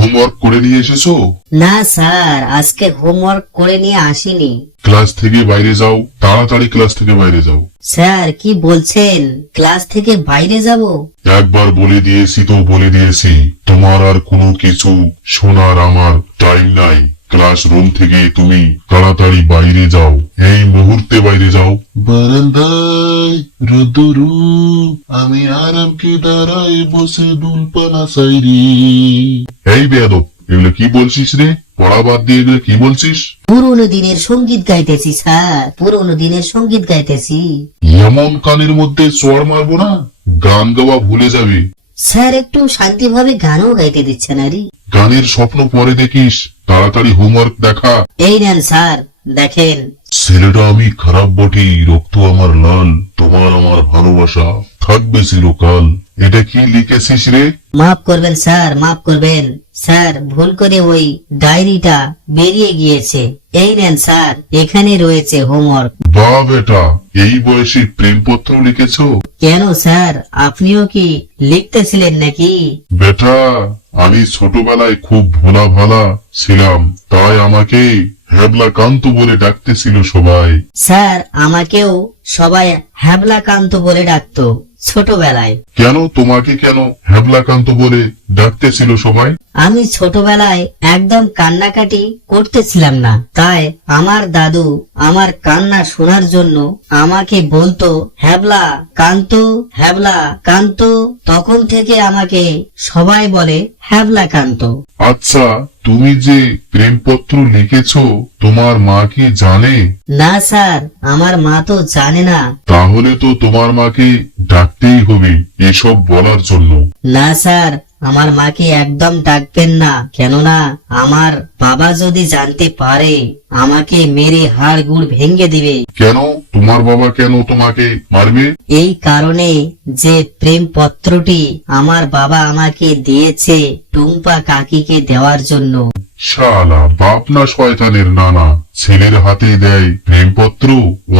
Homework করে নিয়ে এসেছো? না স্যার, আজকে হোমওয়ার্ক করে নিয়ে আসিনি। ক্লাস থেকে বাইরে যাও, তাড়াতাড়ি ক্লাস থেকে বাইরে যাও। স্যার কি বলছেন, ক্লাস থেকে বাইরে যাব? একবার বলে দিয়েছি তো বলে দিয়েছি, তোমার আর কোনো কিছু শোনার আমার টাইম নাই। ক্লাসরুম থেকে তুমি তাড়াতাড়ি বাইরে যাও, এই মুহূর্তে বাইরে যাও। বারান্দায় রোদুরু আমি আরামকে দাঁড়ায় বসে দুলপানা সাইরি। এই বেয়াদব, এগুলো কি বলছিস রে? পড়া বাদ দিয়ে এগুলো কি বলছিস? পুরোনো দিনের সঙ্গীত গাইতেছি স্যার, পুরোনো দিনের সঙ্গীত গাইতেছি। এমন কানের মধ্যে চড় মারবো না, গান গাওয়া ভুলে যাবে। স্যার একটু শান্তিভাবে গানও গাইতে দিচ্ছে না রে। গানের স্বপ্ন পরে দেখিস, তাড়াতাড়ি হোমওয়ার্ক দেখা। এই নেন স্যার, দেখেন। ছেলেটা আমি খারাপ বটে, রক্ত আমার লাল, তোমার আমার ভালোবাসা থাকবে চিরকাল। এটা কি লিখেছিস রে? মাফ করবেন স্যার, মাফ করবেন স্যার, ভুল করে ওই ডায়েরিটা বেরিয়ে গিয়েছে। এই নেন স্যার, এখানে রয়েছে হোমওয়ার্ক। বা বেটা, এই বয়সে প্রেমপত্র লিখেছো? কেন স্যার, আপনিও কি লিখতেছিলেন নাকি? বেটা, আমি ছোটবেলায় খুব ভোলা ভালা ছিলাম, তাই আমাকে হ্যাবলা কান্ত বলে ডাকতেছিল সবাই। স্যার আমাকেও সবাই হ্যাবলাকান্ত বলে ডাকতো ছোটবেলায়। কেন তোমাকে কেন হ্যাবলাকান্ত বলে ডাকতেছিল সবাই? আমি ছোটবেলায় একদম কান্নাকাটি করতেছিলাম না, তাই আমার দাদু আমার কান্না শোনার জন্য আমাকে বলতো হ্যাবলা কান্ত, হ্যাবলা কান্ত। তখন থেকে আমাকে সবাই বলে হ্যাবলা কান্ত। আচ্ছা, তুমি যে প্রেমপত্র লিখেছো, তোমার মা কি জানে? না স্যার, আমার মা তো জানে না। তাহলে তো তোমার মাকে ডাকতেই হবে এসব বলার জন্য। না স্যার, আমার মাকে একদম ডাকবেন না, কেননা আমার বাবা যদি জানতে পারে আমাকে মেরে হাড় গুড় ভেঙে দিবে। কেন তোমার বাবা কেন তোমাকে মারবে? এই কারণে যে প্রেম পত্রটি আমার বাবা আমাকে দিয়েছে টুম্পা কাকিকে দেওয়ার জন্য। শালা বাপ না শয়তানের নানা, ছেলের হাতে দেয় প্রেমপত্র।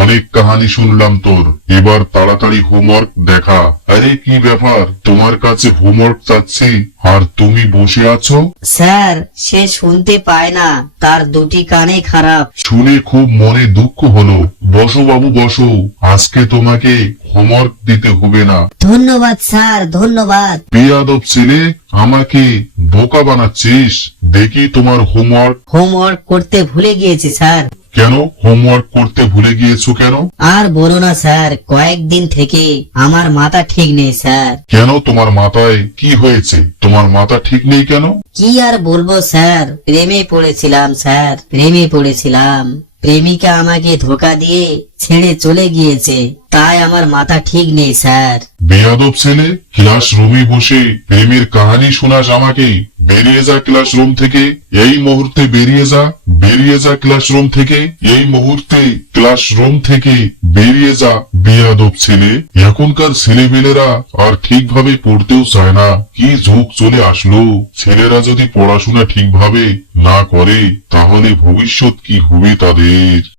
অনেক কাহানি শুনলাম তোর, এবার তাড়াতাড়ি হোমওয়ার্ক দেখা। আরে কি ব্যাপার, তোমার কাছে হোমওয়ার্ক চাচ্ছি আর তুমি বসে আছো? স্যার সে শুনতে পায় না, তার দুটি কানে খারাপ। শুনে খুব মনে দুঃখ হলো। বসো বাবু বসো, আজকে তোমাকে হোমওয়ার্ক দিতে হবে না। ধন্যবাদ স্যার, ধন্যবাদ। বেয়াদব ছেলে, আমাকে বোকা বানাচ্ছিস। দেখি তোমার হোমওয়ার্ক। হোমওয়ার্ক করতে ভুলে গিয়েছি স্যার। কেন হোমওয়ার্ক করতে ভুলে গিয়েছো কেন? আর বলো না স্যার, কয়েকদিন থেকে আমার মাথা ঠিক নেই স্যার। কেন তোমার মাথায় কি হয়েছে? তোমার মাথা ঠিক নেই কেন? কি আর বলবো স্যার, প্রেমে পড়েছিলাম স্যার, প্রেমে পড়েছিলাম। প্রেমিকা আমাকে ধোকা দিয়ে ছেড়ে চলে গিয়েছে, তাই আমার মাথা ঠিক নেই স্যার। বেয়াদব ছেলে, ক্লাসরুমে বসে প্রেমের কাহিনী শোনাস আমাকে? বেরিয়ে যা ক্লাসরুম থেকে, এই মুহূর্তে বেরিয়ে যা, বেরিয়ে যা ক্লাসরুম থেকে, এই মুহূর্তে ক্লাসরুম থেকে বেরিয়ে যা। বেয়াদব ছেলে, এখনকার ছেলেমেয়েরা আর ঠিকভাবে পড়তেও চায় না। কি যুগ চলে আসলো, ছেলেরা যদি পড়াশোনা ঠিকভাবে না করে তাহলে ভবিষ্যৎ কি হবে তাদের?